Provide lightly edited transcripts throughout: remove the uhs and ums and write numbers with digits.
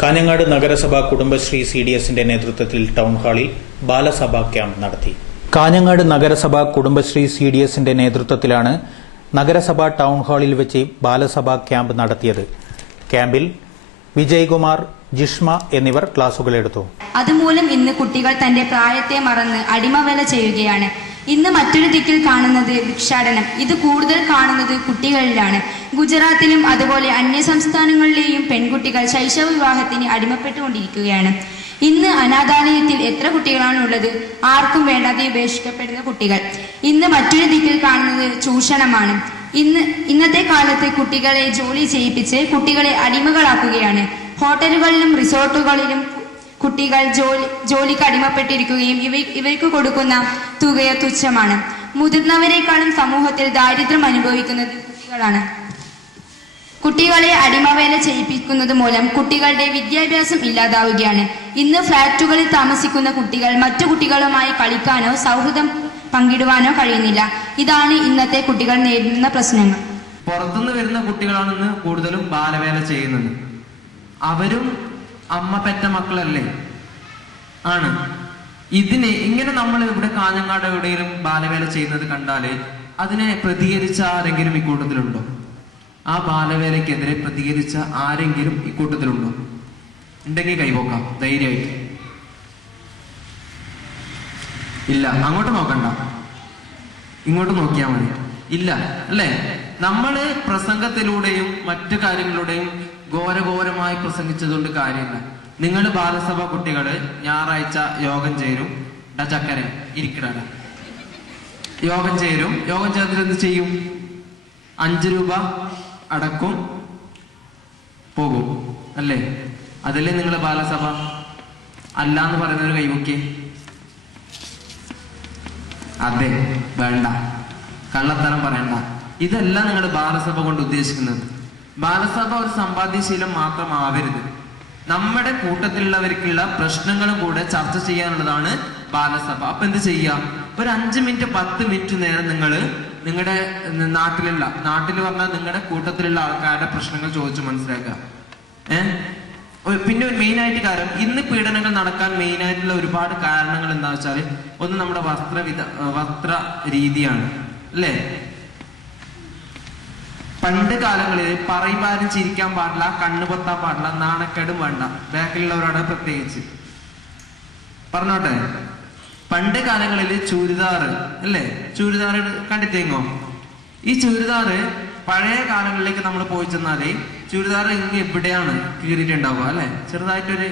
കാഞ്ഞങ്ങാട് നഗരസഭ കുടുംബശ്രീ CDSന്റെ നേതൃത്വത്തിൽ ടൗൺ ഹാളിൽ ബാലസഭാ ക്യാമ്പ് നടത്തി. കാഞ്ഞങ്ങാട് നഗരസഭ കുടുംബശ്രീ CDSന്റെ നേതൃത്വത്തിലാണ് നഗരസഭ ടൗൺ ഹാളിൽ വെച്ച് ബാലസഭാ ക്യാമ്പ് നടത്തിയത്. ക്യാമ്പിൽ വിജയ്കുമാർ, ജിഷ്മ എന്നിവർ ക്ലാസുകളെടുത്തു. അതുമൂലം ഇന്ന് കുട്ടികൾ തന്റെ പ്രായത്തെ മറന്ന് അടിമവേല ചെയ്യുകയാണ്. ഇന്ന് മറ്റൊരു ദിക്കിൽ കാണുന്നത് ഭിക്ഷാടനം. ഇത് കൂടുതൽ കാണുന്നത് കുട്ടികളിലാണ്. ഗുജറാത്തിലും അതുപോലെ അന്യസംസ്ഥാനങ്ങളിലെയും പെൺകുട്ടികൾ ശൈശവ വിവാഹത്തിന് അടിമപ്പെട്ടുകൊണ്ടിരിക്കുകയാണ്. ഇന്ന് അനാഥാലയത്തിൽ എത്ര കുട്ടികളാണ് ഉള്ളത്? ആർക്കും വേണ്ടാതെ ഉപേക്ഷിക്കപ്പെടുന്ന കുട്ടികൾ. ഇന്ന് മറ്റൊരു ദിക്കിൽ കാണുന്നത് ചൂഷണമാണ്. ഇന്നത്തെ കാലത്ത് കുട്ടികളെ ജോലി ചെയ്യിപ്പിച്ച് കുട്ടികളെ അടിമകളാക്കുകയാണ്. ഹോട്ടലുകളിലും റിസോർട്ടുകളിലും കുട്ടികൾ ജോലിക്ക് അടിമപ്പെട്ടിരിക്കുകയും ഇവർക്ക് കൊടുക്കുന്ന തുകയോ തുച്ഛമാണ്. മുതിർന്നവരെക്കാളും സമൂഹത്തിൽ ദാരിദ്ര്യം അനുഭവിക്കുന്നത് കുട്ടികളാണ്. കുട്ടികളെ അടിമവേല ചെയ്യിപ്പിക്കുന്നത് മൂലം കുട്ടികളുടെ വിദ്യാഭ്യാസം ഇല്ലാതാവുകയാണ്. ഇന്ന് ഫ്ളാറ്റുകളിൽ താമസിക്കുന്ന കുട്ടികൾ മറ്റു കുട്ടികളുമായി കളിക്കാനോ സൗഹൃദം പങ്കിടുവാനോ കഴിയുന്നില്ല. ഇതാണ് ഇന്നത്തെ കുട്ടികൾ നേരിടുന്ന പ്രശ്നങ്ങൾ. പുറത്തുനിന്ന് വരുന്ന കുട്ടികളാണ് ഇന്ന് കൂടുതലും ബാലവേല ചെയ്യുന്നത്. അവരും അമ്മ പെറ്റ മക്കളല്ലേ ആണ്. ഇങ്ങനെ നമ്മൾ ഇവിടെ കാഞ്ഞങ്ങാട് എവിടെയും ബാലവേല ചെയ്യുന്നത് കണ്ടാല് അതിനെ പ്രതികരിച്ച ആരെങ്കിലും ഈ കൂട്ടത്തിലുണ്ടോ? ആ ബാലവേലക്കെതിരെ പ്രതികരിച്ച ആരെങ്കിലും ഈ കൂട്ടത്തിലുണ്ടോ? ഉണ്ടെങ്കിൽ കൈപോക്കാം ധൈര്യമായിട്ട്. ഇല്ല, അങ്ങോട്ട് നോക്കണ്ട, ഇങ്ങോട്ട് നോക്കിയാൽ മതി. ഇല്ല അല്ലേ? നമ്മള് പ്രസംഗത്തിലൂടെയും മറ്റു കാര്യങ്ങളിലൂടെയും ഘോരഘോരമായി പ്രസംഗിച്ചതുകൊണ്ട് കാര്യമില്ല. നിങ്ങൾ ബാലസഭ കുട്ടികള് ഞായറാഴ്ച യോഗം ചേരും. ചക്കര ഇരിക്കട യോഗം ചേരും. യോഗം ചേർന്നിട്ട് എന്ത് ചെയ്യും? 5 രൂപ അടക്കും, പോകും അല്ലേ? അതല്ലേ നിങ്ങള് ബാലസഭ? അല്ല എന്ന് പറയുന്നൊരു കൈവൊക്കെ. അതെ, വേണ്ട, കള്ളത്തരം പറയണ്ട. ഇതല്ല നിങ്ങൾ ബാലസഭ കൊണ്ട് ഉദ്ദേശിക്കുന്നത്. ബാലസഭ ഒരു സമ്പാദ്യശീലം മാത്രമാവരുത്. നമ്മുടെ കൂട്ടത്തിലുള്ളവർക്കുള്ള പ്രശ്നങ്ങളും കൂടെ ചർച്ച ചെയ്യാനുള്ളതാണ് ബാലസഭ. അപ്പൊ എന്ത് ചെയ്യാം? ഒരു 5 മിനിറ്റ് 10 മിനിറ്റ് നേരം നിങ്ങളുടെ നാട്ടിൽ പറഞ്ഞാൽ നിങ്ങളുടെ കൂട്ടത്തിലുള്ള ആൾക്കാരുടെ പ്രശ്നങ്ങൾ ചോദിച്ചു മനസ്സിലാക്കുക. പിന്നെ ഒരു മെയിൻ ആയിട്ട് കാര്യം, ഇന്ന് പീഡനങ്ങൾ നടക്കാൻ മെയിൻ ആയിട്ടുള്ള ഒരുപാട് കാരണങ്ങൾ എന്താ വെച്ചാല്, ഒന്ന് നമ്മുടെ വസ്ത്ര രീതിയാണ് അല്ലേ? പണ്ട് കാലങ്ങളിൽ പറയുമ്പാരും ചിരിക്കാൻ പാടില്ല, കണ്ണു പൊത്താൻ പാടില്ല, നാണക്കേടും വേണ്ട, ബാക്കിലുള്ളവരോട് പ്രത്യേകിച്ച് പറഞ്ഞോട്ടെ. പണ്ട് കാലങ്ങളിൽ ചുരിദാറ് അല്ലേ? ചുരിദാർ കണ്ടിട്ടേങ്ങോ? ഈ ചുരിദാറ് പഴയ കാലങ്ങളിലേക്ക് നമ്മൾ പോയി ചെന്നാല് ചുരിദാർ ഇങ്ങ് എവിടെയാണ് കീറിയിട്ടുണ്ടാവുക അല്ലെ? ചെറുതായിട്ടൊരു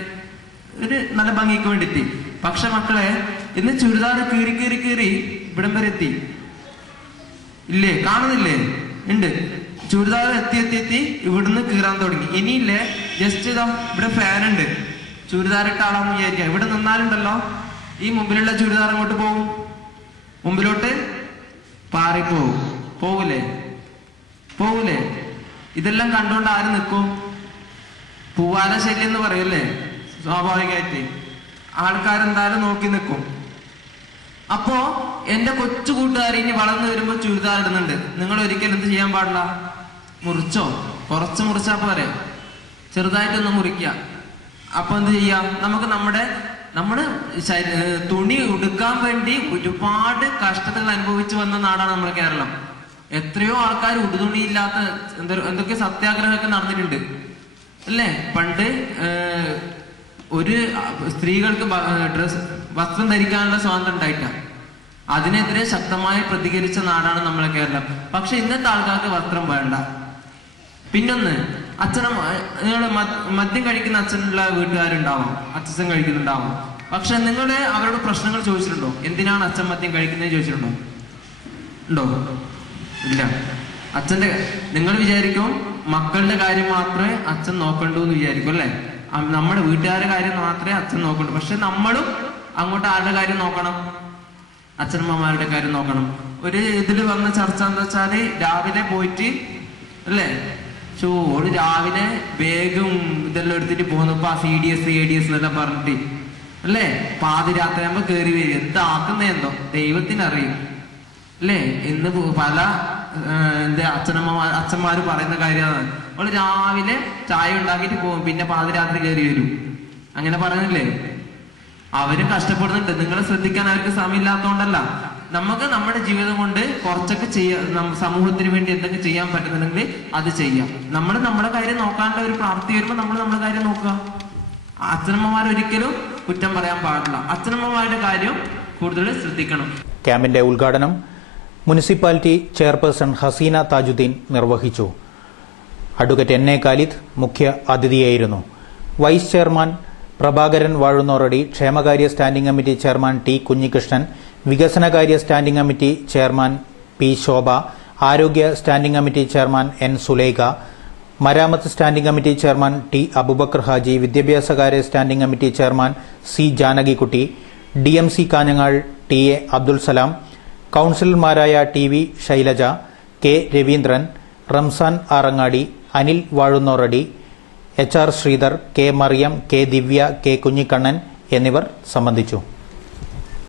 നല്ല ഭംഗിക്ക് വേണ്ടിയിട്ട്. പക്ഷെ മക്കളെ, ഇന്ന് ചുരിദാർ കീറി ഇവിടം വരെ എത്തി ഇല്ലേ? കാണുന്നില്ലേ? ഉണ്ട്. ചുരിദാർ എത്തി ഇവിടുന്ന് കീറാൻ തുടങ്ങി. ഇനിയില്ലേ, ജസ്റ്റ് ഇതാ ഇവിടെ ഫാൻ ഉണ്ട്, ചുരിദാർ ഇട്ട ആളാന്ന് വിചാരിക്കാം. ഇവിടെ നിന്നാലുണ്ടല്ലോ ഈ മുമ്പിലുള്ള ചുരിദാർ അങ്ങോട്ട് പോവും, മുമ്പിലോട്ട് പാറിപ്പോവും. പോവൂലേ? ഇതെല്ലാം കണ്ടുകൊണ്ട് ആര് നിൽക്കും? പൂവാല ശല്യം എന്ന് പറയല്ലേ? സ്വാഭാവികമായിട്ട് ആൾക്കാരെന്തായാലും നോക്കി നിൽക്കും. അപ്പോ എന്റെ കൊച്ചു കൂട്ടുകാരി ഇനി വളർന്നു വരുമ്പോ ചുരിദാർ ഇടുന്നുണ്ട്. നിങ്ങൾ ഒരിക്കലും എന്ത് ചെയ്യാൻ പാടില്ല? കുറച്ച് മുറിച്ചാ പോരെ, ചെറുതായിട്ടൊന്ന് മുറിക്കുക. അപ്പൊ എന്ത് ചെയ്യാം? നമ്മുടെ തുണി ഉടുക്കാൻ വേണ്ടി ഒരുപാട് കഷ്ടതകൾ അനുഭവിച്ചു വന്ന നാടാണ് നമ്മുടെ കേരളം. എത്രയോ ആൾക്കാർ ഉടുതുണിയില്ലാത്ത എന്തൊക്കെ സത്യാഗ്രഹമൊക്കെ നടന്നിട്ടുണ്ട് അല്ലേ? പണ്ട് ഒരു സ്ത്രീകൾക്ക് വസ്ത്രം ധരിക്കാനുള്ള സ്വാതന്ത്ര്യം ഉണ്ടായിട്ട. അതിനെതിരെ ശക്തമായി പ്രതികരിച്ച നാടാണ് നമ്മളെ കേരളം. പക്ഷെ ഇന്നത്തെ ആൾക്കാർക്ക് വസ്ത്രം വേണ്ട. പിന്നൊന്ന്, നിങ്ങള് മദ്യം കഴിക്കുന്ന അച്ഛനുള്ള വീട്ടുകാരുണ്ടാവും, അച്ഛൻ കഴിക്കുന്നുണ്ടാവും. പക്ഷെ നിങ്ങള് അവരോട് പ്രശ്നങ്ങൾ ചോദിച്ചിട്ടുണ്ടോ? എന്തിനാണ് അച്ഛൻ മദ്യം കഴിക്കുന്നത് ചോദിച്ചിട്ടുണ്ടോ? ഉണ്ടോ? ഇല്ല. നിങ്ങൾ വിചാരിക്കും മക്കളുടെ കാര്യം മാത്രമേ അച്ഛൻ നോക്കണ്ടൂ എന്ന് വിചാരിക്കും അല്ലെ? നമ്മുടെ വീട്ടുകാരുടെ കാര്യം മാത്രമേ അച്ഛൻ നോക്കണ്ടൂ. പക്ഷെ നമ്മളും അങ്ങോട്ട് ആരുടെ കാര്യം നോക്കണം? അച്ഛനമ്മമാരുടെ കാര്യം നോക്കണം. ഒരു ഇതിൽ വന്ന ചർച്ച എന്താ വെച്ചാല്, രാവിലെ പോയിട്ട് അല്ലേ, രാവിലെ വേഗം ഇതെല്ലാം എടുത്തിട്ട് പോകുന്നപ്പോ CDS ADS എന്നെല്ലാം പറഞ്ഞിട്ട് അല്ലേ, പാതിരാത്രിയാകുമ്പോ കയറി വരും. എന്താക്കുന്നതെന്തോ ദൈവത്തിനറിയും അല്ലേ? ഇന്ന് പല എന്റെ അച്ഛന്മാര് പറയുന്ന കാര്യമാണ്. അവള് രാവിലെ ചായ ഉണ്ടാക്കിയിട്ട് പോകും, പിന്നെ പാതിരാത്രി കയറി വരും. അങ്ങനെ പറയുന്നില്ലേ? അവരും കഷ്ടപ്പെടുന്നുണ്ട്. നിങ്ങൾ ശ്രദ്ധിക്കാൻ അവർക്ക് സമയമില്ലാത്തതുകൊണ്ടല്ല. നമുക്ക് നമ്മുടെ ജീവിതം കൊണ്ട് കുറച്ചൊക്കെ സമൂഹത്തിന് വേണ്ടി എന്തെങ്കിലും ചെയ്യാൻ പറ്റുന്നുണ്ടെങ്കിൽ അത് ചെയ്യാം. നമ്മൾ നമ്മുടെ കാര്യം നോക്കാനുള്ള ഒരു പ്രാപ്തി വരുമ്പോൾ നമ്മൾ നമ്മുടെ കാര്യം നോക്കുക. അച്ഛനമ്മമാർ ഒരിക്കലും കുറ്റം പറയാൻ പാടില്ല. അച്ഛനമ്മമാരുടെ കാര്യം കൂടുതൽ ശ്രദ്ധിക്കണം. ക്യാമ്പിന്റെ ഉദ്ഘാടനം മുനിസിപ്പാലിറ്റി ചെയർപേഴ്സൺ ഹസീന താജുദ്ദീൻ നിർവഹിച്ചു. അഡ്വക്കേറ്റ് എൻ എ ഖാലിദ് മുഖ്യ അതിഥിയായിരുന്നു. വൈസ് ചെയർമാൻ പ്രഭാകരൻ വാഴുന്നോറടി, ക്ഷേമകാര്യ standing committee chairman T Kunhikrishnan, വികസനകാര്യ standing committee chairman P Shobha, ആരോഗ്യ standing committee chairman N Sulaikha, മരാമത്ത് standing committee chairman T Abubakar Haji, വിദ്യാഭ്യാസകാര്യ standing committee chairman C Janakikutty, DMC Kanhangad T A Abdul Salam, കൌൺസിലർമാരായ T V Shailaja, K Raveendran, Ramzan Arangadi, Anil Vazhunnoradi, HR Sridhar, K Mariyam, K Divya, K Kunhikannan എന്നിവർ സംബന്ധിച്ചു.